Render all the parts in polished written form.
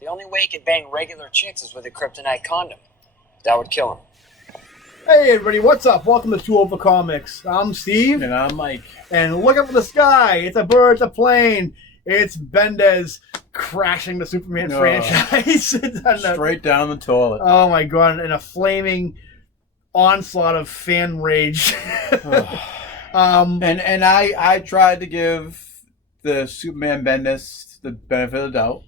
The only way he could bang regular chicks is with a kryptonite condom. That would kill him. Hey everybody, what's up? Welcome to Two Over Comics. I'm Steve. And I'm Mike. And look up in the sky. It's a bird, it's a plane. It's Bendis crashing the Superman franchise. Straight down the toilet. Oh my god, in a flaming onslaught of fan rage. And I tried to give the Superman Bendis the benefit of the doubt.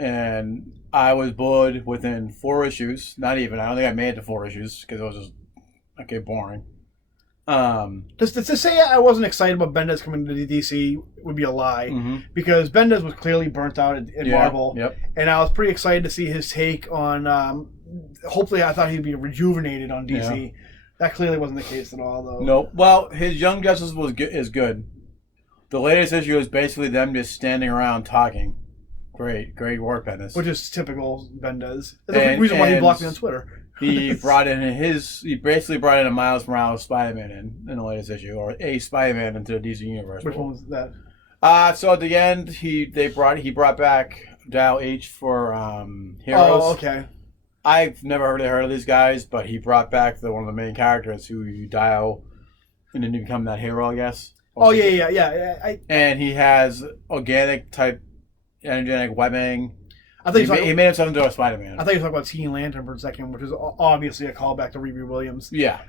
And I was bored within 4 issues. Not even. I don't think I made it to 4 issues because it was just boring. Just to say I wasn't excited about Bendis coming to the DC would be a lie, because Bendis was clearly burnt out in Marvel, and I was pretty excited to see his take on. Hopefully, I thought he'd be rejuvenated on DC. Yeah. That clearly wasn't the case at all, though. Nope. Well, his Young Justice is good. The latest issue is basically them just standing around talking. Great work, Bendis. Which is typical Bendis. That's the reason why he blocked me on Twitter. He basically brought in a Miles Morales Spider-Man in the latest issue, or a Spider-Man into the DC universe. Which one was that? So at the end, he brought back Dial H for Heroes. Oh, okay. I've never heard of these guys, but he brought back one of the main characters who you dial, and then you become that hero, I guess. Oh yeah. And he has organic type. Energetic webbing. He made himself into a Spider-Man. I thought you were talking about Teen Lantern for a second, which is obviously a callback to Riri Williams. Yeah.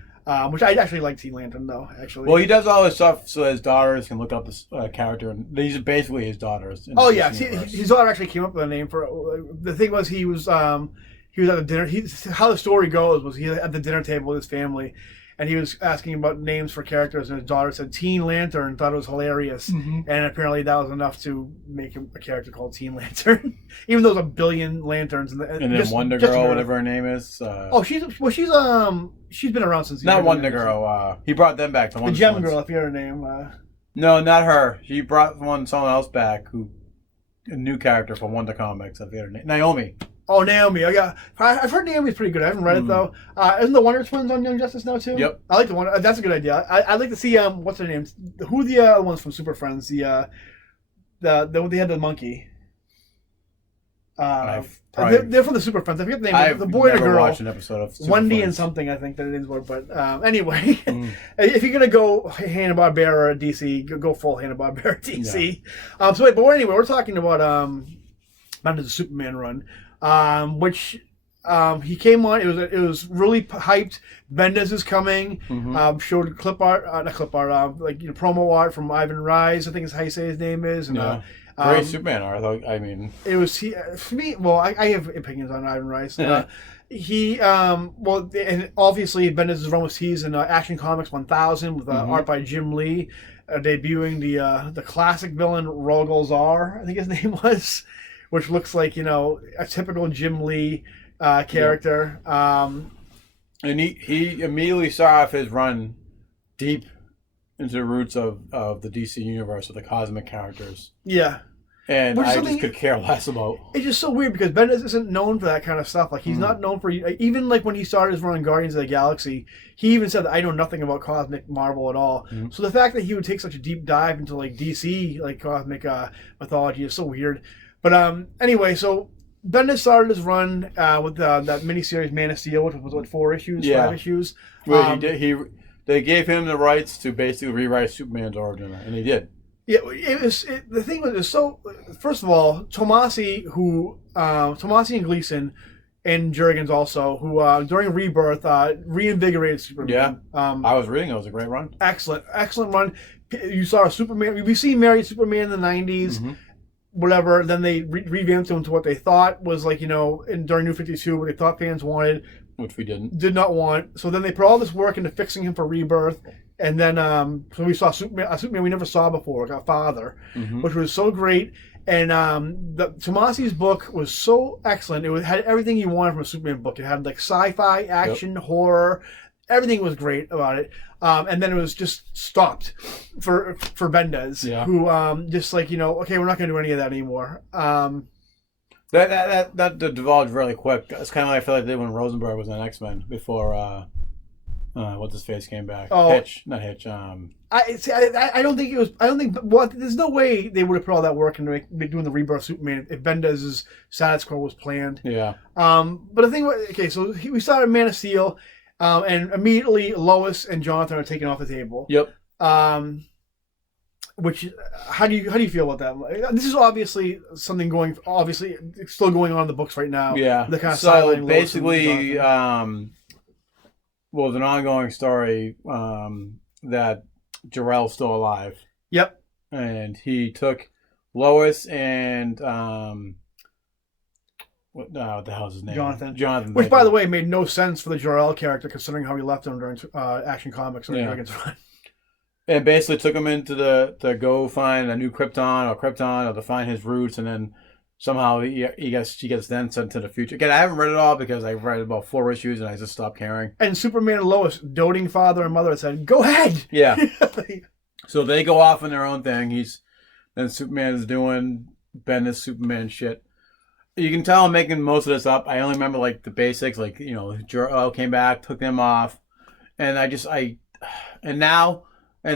Which I actually like Teen Lantern, though, actually. Well, he does all this stuff so his daughters can look up this character. And these are basically his daughters. Oh, yeah. His daughter actually came up with a name for it. The thing was, he was at the dinner. How the story goes was he was at the dinner table with his family, and he was asking about names for characters, and his daughter said Teen Lantern, thought it was hilarious. And apparently that was enough to make him a character called Teen Lantern. Even though there's a billion lanterns. And then Wonder Girl, whatever her name is. She's been around since... Not Wonder Girl. He brought them back. The Gem Girl, if you heard her name. No, not her. He brought someone else back, a new character from Wonder Comics, if you heard her name. Naomi. Oh, Naomi. I've heard Naomi's pretty good. I haven't read it, though. Isn't the Wonder Twins on Young Justice now, too? Yep. I like the Wonder... That's a good idea. I'd like to see... what's their names? Who are the other ones from Super Friends? They had the monkey. They're from the Super Friends. I forget the name. The boy and the girl. I've never watched an episode of Super Wendy Friends. and something, I think that it is. But anyway, if you're going to go Hanna-Barbera DC, go full Hanna-Barbera DC. Yeah. But anyway, we're talking about the Superman run. Which he came on. It was really hyped. Bendis is coming. Showed clip art, promo art from Ivan Reis. I think is how you say his name is. And, great Superman art. It was for me. Well, I have opinions on Ivan Reis. And obviously Bendis' run was he's in Action Comics 1000 with art by Jim Lee, debuting the classic villain Rogol Zar, I think his name was. Which looks like, a typical Jim Lee character. And he immediately saw off his run deep into the roots of the DC universe with the cosmic characters. Yeah. And I just could care less about. It's just so weird because Bendis isn't known for that kind of stuff. Like, he's not known for... Even, when he started his run on Guardians of the Galaxy, he even said that I know nothing about cosmic Marvel at all. So the fact that he would take such a deep dive into, DC, cosmic mythology is so weird. But anyway, so Bendis started his run with that miniseries Man of Steel, which was 4 issues, 5 issues. Well, they gave him the rights to basically rewrite Superman's origin, and he did. Yeah, the thing was so. First of all, Tomasi and Gleason and Jurgens also, who during Rebirth reinvigorated Superman. Yeah, I was reading it. It was a great run. Excellent run. You saw Superman. We've seen Married Superman in the 90s. Whatever, then they revamped them to what they thought was during New 52, what they thought fans wanted. Which we did not want. So then they put all this work into fixing him for Rebirth. And then so we saw Superman we never saw before, like a father, which was so great. And Tomasi's book was so excellent. It had everything you wanted from a Superman book. It had sci-fi, action, horror. Everything was great about it. And then it was just stopped for Bendis, who just okay, we're not going to do any of that anymore. That divulged really quick. It's kind of like I feel like they did when Rosenberg was on X-Men before What's his face came back? Oh. Hitch, not Hitch. I don't think it was. I don't think. Well, there's no way they would have put all that work into doing the rebirth Superman if Bendis's status quo was planned. Yeah. But the thing was, okay, so we started Man of Steel, and immediately Lois and Jonathan are taken off the table. Yep. Which, how do you feel about that? This is obviously something it's still going on in the books right now. Yeah. The kind of so basically, was an ongoing story that Jor-El's still alive. Yep. And he took Lois and what the hell's his name? Jonathan. Which, by the way, made no sense for the Jor-El character considering how he left him during Action Comics or Dragon's Run. And basically took him into to go find a new Krypton or to find his roots, and then somehow she gets then sent to the future. Again, I haven't read it all because I read about 4 issues and I just stopped caring. And Superman and Lois, doting father and mother, said, "Go ahead." Yeah. So they go off on their own thing. Then Superman is doing Bendis Superman shit. You can tell I'm making most of this up. I only remember like the basics, like Jor-El came back, took them off, and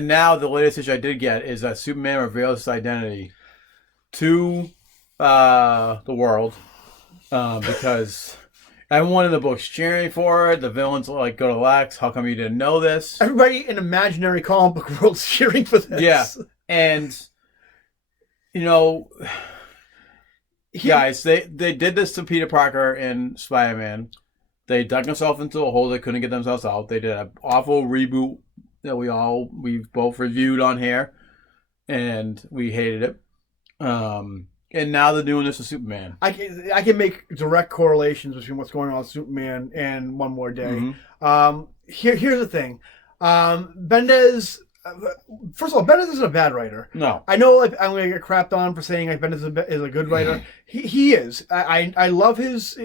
now the latest issue I did get is that Superman reveals his identity to the world because everyone in the book's cheering for it. The villains like go to Lex. How come you didn't know this? Everybody in imaginary comic book world's cheering for this. Yeah, and guys, they did this to Peter Parker in Spider-Man. They dug themselves into a hole they couldn't get themselves out. They did an awful reboot that we've both reviewed on here, and we hated it. And now they're doing this to Superman. I can make direct correlations between what's going on with Superman and One More Day. Mm-hmm. Here's the thing, Bendis. First of all, Bendis isn't a bad writer. No, I know I'm going to get crapped on for saying like Bendis is a good writer. He is. I love his.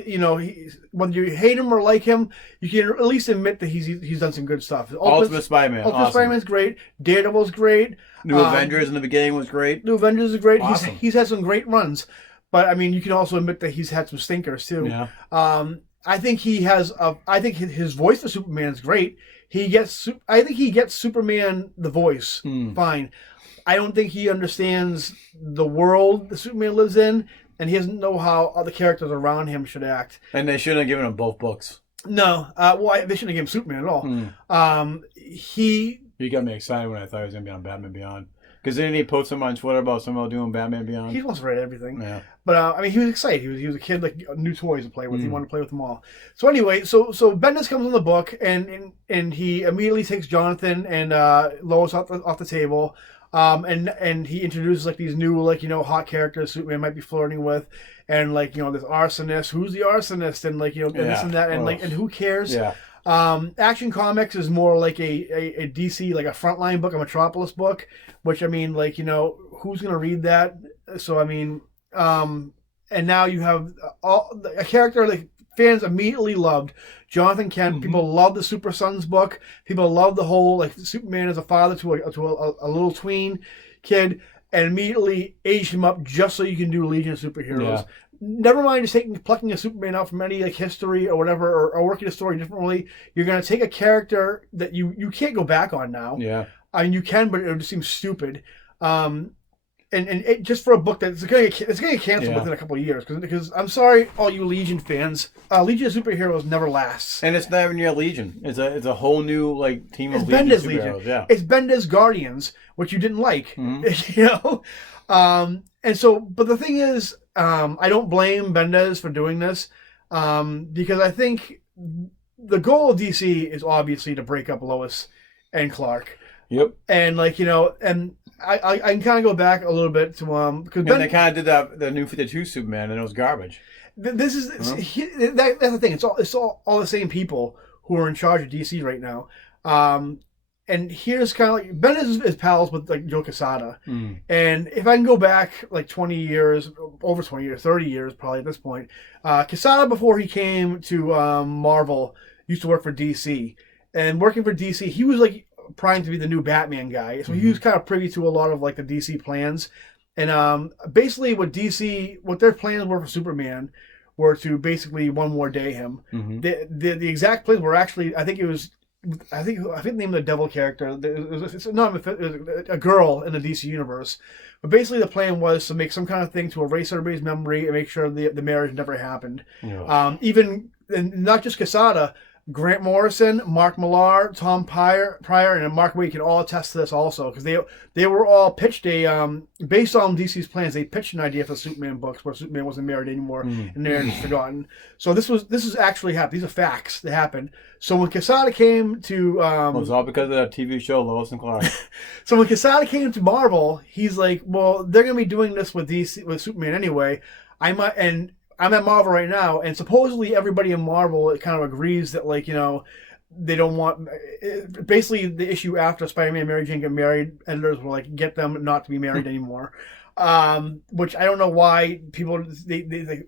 Whether you hate him or like him, you can at least admit that he's done some good stuff. Ultimate Spider-Man. Ultimate Spider-Man's great. Daredevil's great. New Avengers in the beginning was great. New Avengers is great. Awesome. He's had some great runs, but I mean, you can also admit that he's had some stinkers too. Yeah. I think I think his voice for Superman is great. I think he gets Superman the voice fine. I don't think he understands the world that Superman lives in, and he doesn't know how other characters around him should act. And they shouldn't have given him both books. No, they shouldn't have given him Superman at all. He got me excited when I thought he was going to be on Batman Beyond. Because didn't he post something on Twitter about someone doing Batman Beyond? He wants to write everything. Yeah. But I mean, he was excited. He was a kid, like new toys to play with. He wanted to play with them all. So anyway, so Bendis comes on the book, and he immediately takes Jonathan and Lois off the table, and he introduces like these new hot characters Superman might be flirting with, and this arsonist. Who's the arsonist? And and this and that, and and who cares? Yeah. Action Comics is more like a DC, like a frontline book, a Metropolis book, which I mean, who's gonna read that? So I mean, and now you have a character like fans immediately loved, Jonathan Kent. People love the Super Sons book. People love the whole Superman as a father to a little tween kid, and immediately age him up just so you can do Legion of Superheroes. Yeah. Never mind just plucking a Superman out from any history or whatever, or working a story differently. You're going to take a character that you can't go back on now. Yeah, I mean you can, but it would just seem stupid. And it, just for a book that's going to get canceled within a couple of years, because I'm sorry, all you Legion fans, Legion of Superheroes never lasts. And it's not even your Legion. It's a whole new team of Legion superheroes. Legion. Yeah, it's Bendis Guardians, which you didn't like. And so, but the thing is, I don't blame Bendis for doing this, because I think the goal of DC is obviously to break up Lois and Clark. Yep. And and I can kind of go back a little bit to because they kind of did that the New 52 Superman, and it was garbage. This is that's the thing. It's all the same people who are in charge of DC right now. And here's kind of Bendis is pals with Joe Quesada. And if I can go back 20 years, over 20 years, 30 years probably at this point, Quesada, before he came to Marvel, used to work for DC. And working for DC, he was primed to be the new Batman guy. So he was kind of privy to a lot of the DC plans. And basically what their plans were for Superman were to basically One More Day him. The exact plans were actually, I think it was I think the name of the devil character. It's not a girl in the DC universe, but basically the plan was to make some kind of thing to erase everybody's memory and make sure the marriage never happened. Yeah. Even and not just Quesada. Grant Morrison, Mark Millar, Tom Pryor, and Mark Waid can all attest to this also, because they were all pitched based on DC's plans. They pitched an idea for Superman books where Superman wasn't married anymore and marriage was forgotten. So this is actually happened. These are facts that happened. So when Quesada came to It was all because of that TV show Lois and Clark. so when Quesada came to Marvel, he's like, well, they're gonna be doing this with Superman anyway. I'm at Marvel right now, and supposedly everybody in Marvel kind of agrees that, like, you know, they don't want. Basically, the issue after Spider-Man and Mary Jane get married, editors were like, get them not to be married anymore. Which I don't know why people they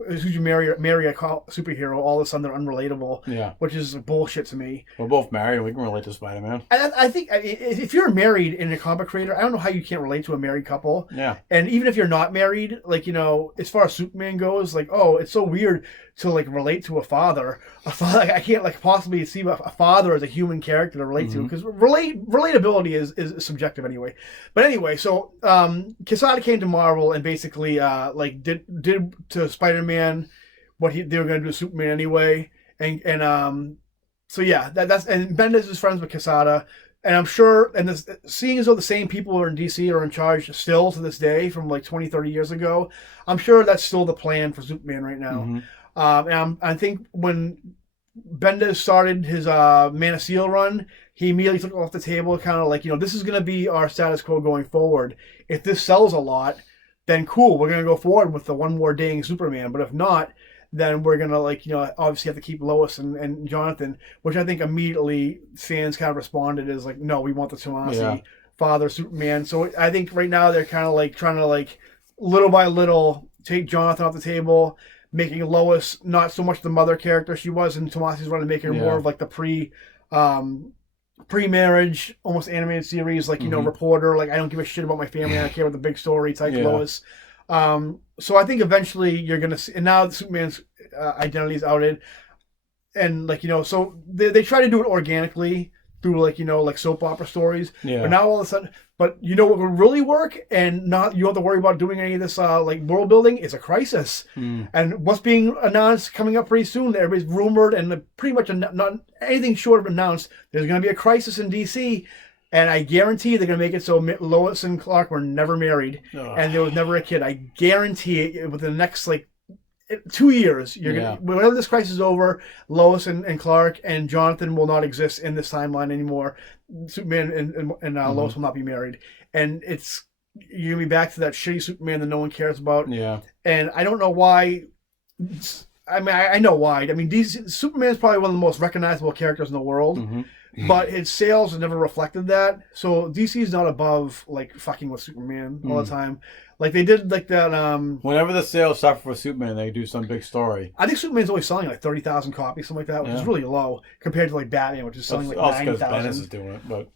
as soon as you marry a superhero, all of a sudden they're unrelatable. Yeah, which is bullshit to me. We're both married. We can relate to Spider-Man. I think if you're married in a comic creator, I don't know how you can't relate to a married couple. Yeah, and even if you're not married, like, you know, as far as Superman goes, like, oh, it's so weird to like relate to a father. I can't like possibly see a father as a human character to relate to, because relatability is subjective anyway. But anyway, so Quesada came to Marvel and basically like did to Spider-Man what they were going to do to Superman anyway, and so yeah, that's and Bendis is friends with Quesada. And I'm sure, and this, seeing as though the same people are in DC are in charge still to this day from like 20, 30 years ago, I'm sure that's still the plan for Superman right now. And I think when Bendis started his Man of Steel run, he immediately took it off the table, kind of like, you know, this is going to be our status quo going forward. If this sells a lot, then cool, we're going to go forward with the one more daying Superman. But if not, then we're going to, like, you know, obviously have to keep Lois and Jonathan, which I think immediately fans kind of responded as like, no, we want the Tomasi father Superman. So I think right now they're kind of like trying to, like, little by little take Jonathan off the table, making Lois not so much the mother character she was in Tomasi's run, and making her more of like the pre-marriage, almost animated series, like, you know, reporter, like, I don't give a shit about my family, I don't care about the big story type Lois. So I think eventually you're gonna see, and now Superman's identity is outed, and, like, you know, so they try to do it organically through, like, you know, like soap opera stories. But now all of a sudden, but you know what would really work, and not you don't have to worry about doing any of this like world building, is a crisis. And what's being announced coming up pretty soon, everybody's rumored and pretty much not anything short of announced, there's going to be a crisis in DC. And I guarantee they're going to make it so Lois and Clark were never married, and there was never a kid. I guarantee it within the next, like, 2 years, you're gonna, whenever this crisis is over, Lois and Clark and Jonathan will not exist in this timeline anymore. Superman and Lois will not be married, and you're gonna be back to that shitty Superman that no one cares about. And I don't know why. I mean, I know why. I mean, Superman is probably one of the most recognizable characters in the world. But his sales have never reflected that. So DC is not above, like, fucking with Superman all the time. Like they did, like that. Whenever the sales suffer for Superman, they do some big story. I think Superman's only selling like 30,000 copies, something like that, which is really low compared to like Batman, which is selling like 90,000. Bendis is doing it, but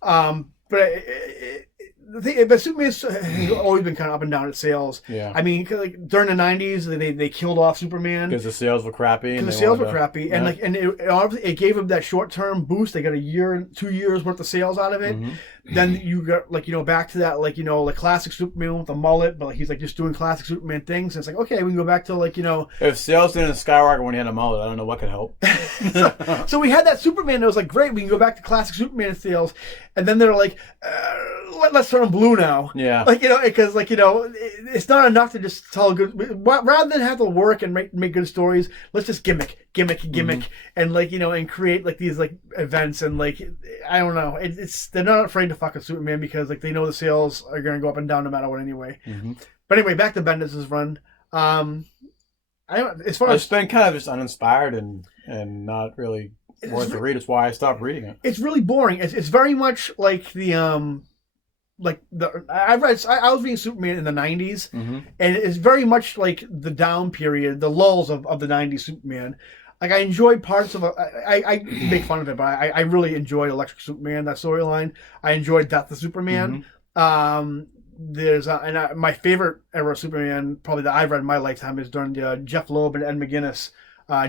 but Superman's always been kind of up and down at sales. I mean, like during the '90s, they killed off Superman because the sales were crappy. And it gave him that short term boost. They got 2 years worth of sales out of it. Then you got, like, you know, back to that, like, you know, like classic Superman with the mullet, but like, he's like just doing classic Superman things. And it's like, okay, we can go back to, like, you know, if sales didn't skyrocket when he had a mullet, I don't know what could help. So we had that Superman that was like, great, we can go back to classic Superman sales, and then they're like, let's turn him blue now. Like, you know, because, like, you know, it's not enough to just tell good, rather than have to work and make good stories, let's just gimmick, and, like, you know, and create like these like events, and, like, I don't know, they're not afraid to fuck with Superman because, like, they know the sales are going to go up and down no matter what anyway. But anyway, back to Bendis' run. It's been kind of just uninspired and not really worth the read. It's why I stopped reading it. It's really boring. It's very much like the I was reading Superman in the '90s, and it's very much like the down period, the lulls of the '90s Superman. Like, I enjoyed parts of it. I make fun of it, but I really enjoyed Electric Superman, that storyline. I enjoyed Death of Superman. There's my favorite era of Superman, probably that I've read in my lifetime, is during the Jeff Loeb and Ed McGuinness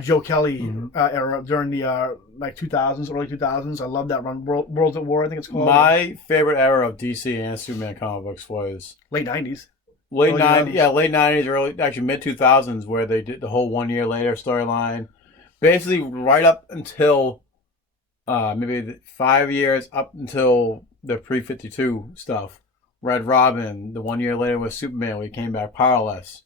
Joe Kelly era during the like 2000s, early 2000s. I love that run. Worlds at War, I think it's called. My favorite era of DC and Superman comic books was late 90s. Late 90s, early, actually mid 2000s, where they did the whole 1 year later storyline. Basically, right up until maybe 5 years up until the pre-52 stuff. Red Robin, the 1 year later with Superman, we came back powerless.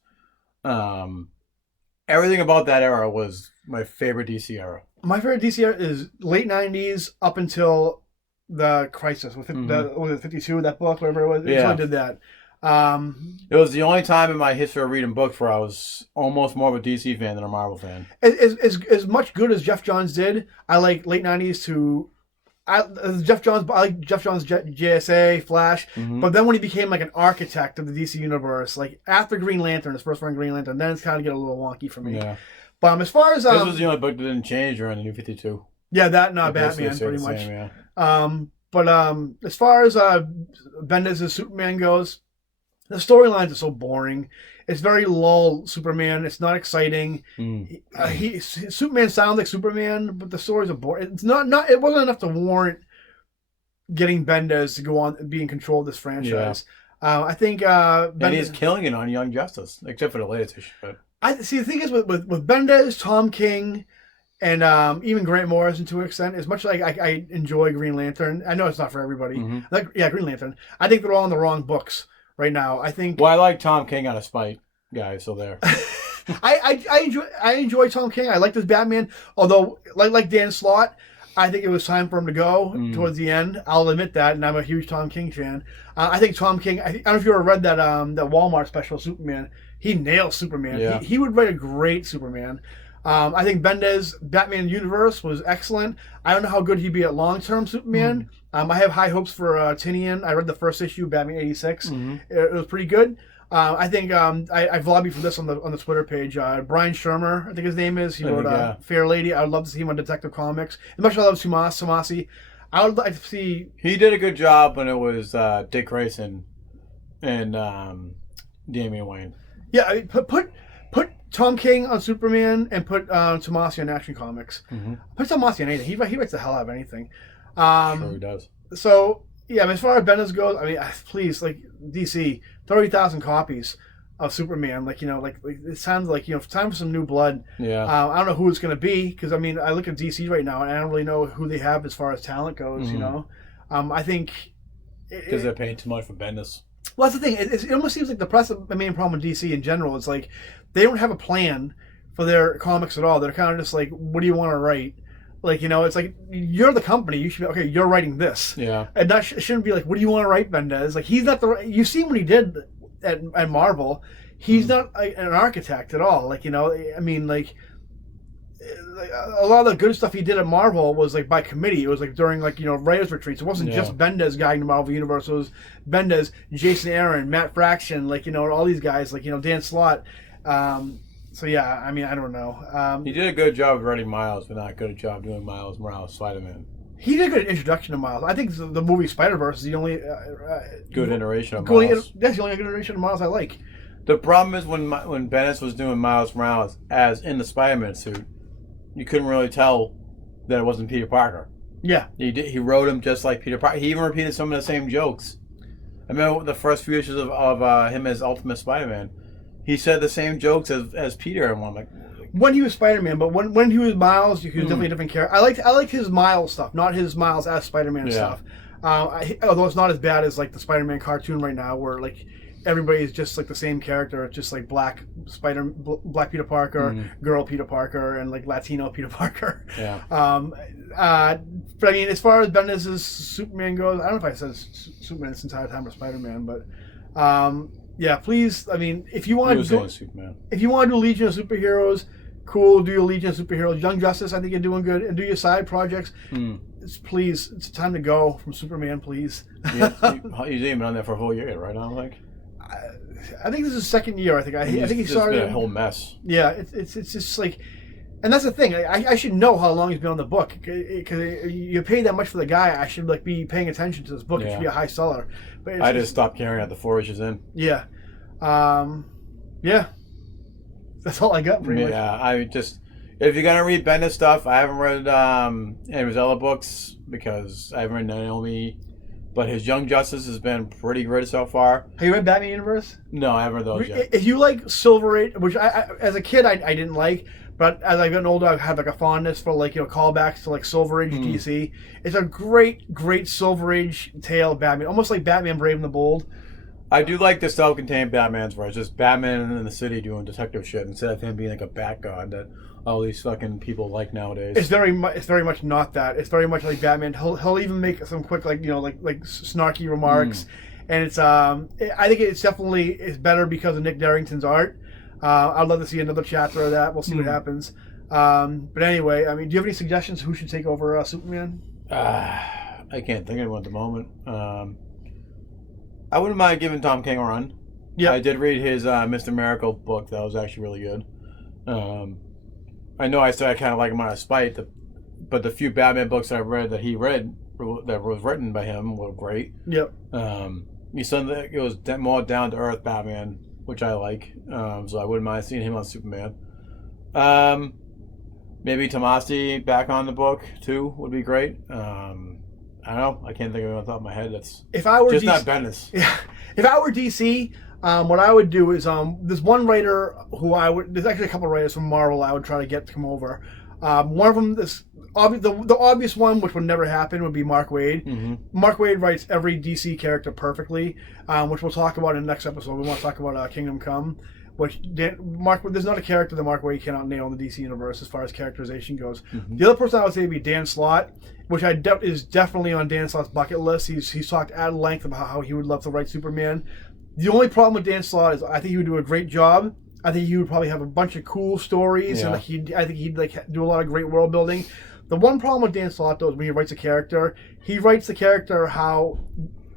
Everything about that era was my favorite DC era. My favorite DC era is late 90s up until the Crisis with the 52, that book, whatever it was. Yeah. I did that. It was the only time in my history of reading books where I was almost more of a DC fan than a Marvel fan. As much good as Jeff Johns did, I like late 90s to... I like Jeff Johns' JSA, Flash, but then when he became like an architect of the DC universe, like after Green Lantern, his first run Green Lantern, then it's kind of get a little wonky for me. Yeah. But as far as... this was the only book that didn't change during the New 52. Yeah, that and Batman, pretty much. Same, yeah. But as far as Bendis' Superman goes, the storylines are so boring. It's very lull Superman. It's not exciting. Superman sounds like Superman, but the stories are boring. It's not. It wasn't enough to warrant getting Bendis to go on and be in control of this franchise. Yeah. I think and he's killing it on Young Justice, except for the latest issue. But I see. The thing is with Bendis, Tom King, and even Grant Morrison to an extent, as much like I enjoy Green Lantern. I know it's not for everybody. Green Lantern. I think they're all in the wrong books right now. I think. Well, I like Tom King out of spite, guys. So there. I enjoy Tom King. I like this Batman. Although, like Dan Slott, I think it was time for him to go towards the end. I'll admit that, and I'm a huge Tom King fan. I think Tom King. I don't know if you ever read that Walmart special Superman. He nails Superman. Yeah. He would write a great Superman. I think Bendis' Batman universe was excellent. I don't know how good he'd be at long-term Superman. I have high hopes for Tinian. I read the first issue, Batman 86. It was pretty good. I think I've lobbied for this on the Twitter page. Brian Shermer, I think his name is. He wrote Fair Lady. I would love to see him on Detective Comics. As much as I love Tomasi, I would like to see... He did a good job when it was Dick Grayson and Damian Wayne. Yeah, I mean, put Tom King on Superman and put Tomasi on Action Comics. Put Tomasi on anything. He writes the hell out of anything. Sure he does. So, yeah, as far as Bendis goes, I mean, please, like, DC, 30,000 copies of Superman. Like, it sounds like, it's time for some new blood. Yeah. I don't know who it's going to be, because, I mean, I look at DC right now, and I don't really know who they have as far as talent goes, I think... Because they're paying too much for Bendis. Well, that's the thing. It almost seems like the main problem with DC in general is, like, they don't have a plan for their comics at all. They're kind of just like, what do you want to write? Like, it's like, you're the company. You should be, okay, you're writing this. Yeah. And that shouldn't be like, what do you want to write, Bendis? Like, he's not you've seen what he did at Marvel. He's not an architect at all. Like, I mean, like, a lot of the good stuff he did at Marvel was, like, by committee. It was, like, during, like, writers' retreats. It wasn't just Bendis guiding the Marvel Universe. It was Bendis, Jason Aaron, Matt Fraction, like, all these guys, like, Dan Slott. So, yeah, I mean, I don't know. He did a good job of writing Miles, but not a good job doing Miles Morales Spider-Man. He did a good introduction to Miles. I think the movie Spider-Verse is the only... good iteration of Miles. That's the only good iteration of Miles I like. The problem is when Bendis was doing Miles Morales as in the Spider-Man suit, you couldn't really tell that it wasn't Peter Parker. Yeah. He wrote him just like Peter Parker. He even repeated some of the same jokes. I remember the first few issues of him as Ultimate Spider-Man. He said the same jokes as Peter, and I'm like, when he was Spider-Man, but when he was Miles, he was definitely a different character. I liked his Miles stuff, not his Miles as Spider-Man stuff. Although it's not as bad as like the Spider-Man cartoon right now, where like everybody's just like the same character, just like black Peter Parker, girl Peter Parker, and like Latino Peter Parker. Yeah. But I mean, as far as Bendis' Superman goes, I don't know if I said Superman this entire time or Spider-Man, but yeah, please. I mean, if you want to do Legion of Superheroes, cool. Do your Legion of Superheroes. Young Justice, I think you're doing good, and do your side projects. Please, it's time to go from Superman. Please. He's even on there for a whole year, right? I'm like. I think this is his second year. I think he started a whole mess. Yeah, it's just like, and that's the thing. I should know how long he's been on the book, because you pay that much for the guy. I should like be paying attention to this book. It should be a high seller. But I just stopped caring at the 4 issues in. Yeah, yeah. That's all I got. Pretty much. I just If you're gonna read Bendis stuff, I haven't read any of his other books because I haven't read Naomi, but his Young Justice has been pretty good so far. Have you read Batman Universe? No, I haven't read those yet. If you like Silver Age, which I as a kid I didn't like, but as I've gotten older, I've had like a fondness for like callbacks to like Silver Age DC. It's a great Silver Age tale of Batman, almost like Batman Brave and the Bold. I do like the self-contained Batmans where it's just Batman in the city doing detective shit instead of him being like a bat god that all these fucking people like nowadays. It's very much not that. It's very much like Batman. He'll even make some quick like snarky remarks, and it's I think it's better because of Nick Darrington's art. I'd love to see another chapter of that. We'll see what happens. But anyway, I mean, do you have any suggestions who should take over Superman? I can't think of one at the moment. I wouldn't mind giving Tom King a run. Yeah, I did read his Mr. Miracle book. That was actually really good. I know I said I kind of like him out of spite, but the few Batman books that I read that he read that was written by him were great. Yep. He said that it was more down to earth Batman, which I like. So I wouldn't mind seeing him on Superman. Maybe Tomasi back on the book too would be great. I don't know. I can't think of it on the top of my head. That's if I were just DC, not Bendis. Yeah. If I were DC, what I would do is there's one writer there's actually a couple of writers from Marvel I would try to get to come over. One of them, the obvious one, which would never happen, would be Mark Waid. Mm-hmm. Mark Waid writes every DC character perfectly, which we'll talk about in the next episode. We want to talk about Kingdom Come, which there's not a character that Mark Waid cannot nail in the DC universe as far as characterization goes. Mm-hmm. The other person I would say would be Dan Slott, which is definitely on Dan Slott's bucket list. He's talked at length about how he would love to write Superman. The only problem with Dan Slott is I think he would do a great job. I think he would probably have a bunch of cool stories, and I think he'd do a lot of great world building. The one problem with Dan Slott, though, is when he writes the character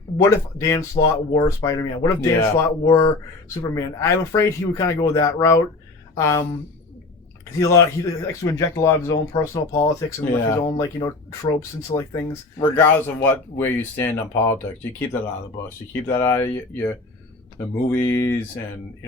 what if Dan Slott were Spider-Man? What if Dan Slott were Superman? I'm afraid he would kind of go that route. He likes to inject a lot of his own personal politics and his own tropes into things. Regardless of where you stand on politics, you keep that out of the books. You keep that out of the movies, and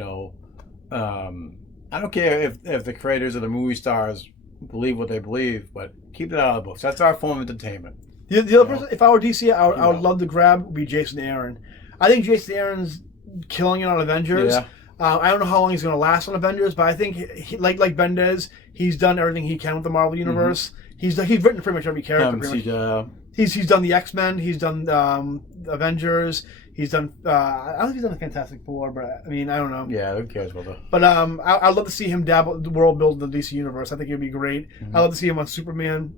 I don't care if the creators of the movie stars believe what they believe, but keep that out of the books. That's our form of entertainment. The other person, if I were DC, I would love to grab would be Jason Aaron. I think Jason Aaron's killing it on Avengers. Yeah. I don't know how long he's going to last on Avengers, but I think like Bendis, he's done everything he can with the Marvel Universe. Mm-hmm. He's written pretty much every character. He's done the X-Men. He's done Avengers. He's done. I don't think he's done the Fantastic Four, but I mean, I don't know. Yeah, who cares about that? But I'd love to see him dabble the world build in the DC Universe. I think it'd be great. Mm-hmm. I'd love to see him on Superman.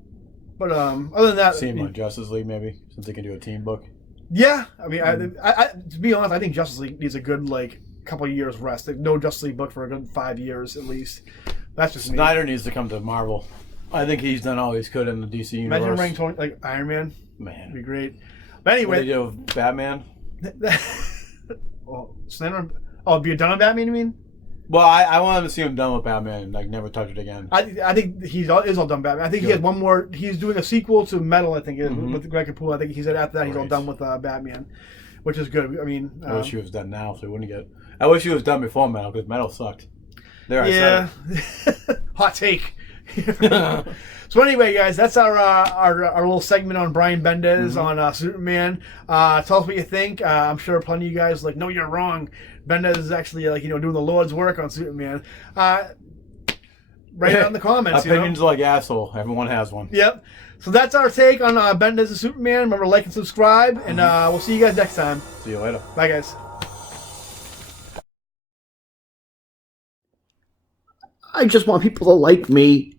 But other than that, see him on Justice League maybe, since they can do a team book. Yeah, I mean, I to be honest, I think Justice League needs a good couple of years rest. No Justice League book for a good 5 years at least. That's just Snyder needs to come to Marvel. I think he's done all he's could in the DC universe. Imagine writing Tony, like Iron Man. Man, it'd be great. But anyway, what do you do with Batman? Snyder. Be done on Batman, you mean? Well, I want him to see him done with Batman, never touch it again. I think is all done Batman. I think he has one more. He's doing a sequel to Metal, I think, with Greg Capullo. I think he said after that he's all done with Batman, which is good. I mean, I wish he was done now, so he wouldn't get. I wish he was done before Metal, because Metal sucked. There, I said it. Hot take. So anyway, guys, that's our little segment on Brian Bendis on Superman. Tell us what you think. I'm sure plenty of you guys no, you're wrong. Bendis is actually doing the Lord's work on Superman. Write it down in the comments. Opinions like asshole. Everyone has one. Yep. So that's our take on Bendis and Superman. Remember to like and subscribe, and we'll see you guys next time. See you later. Bye, guys. I just want people to like me.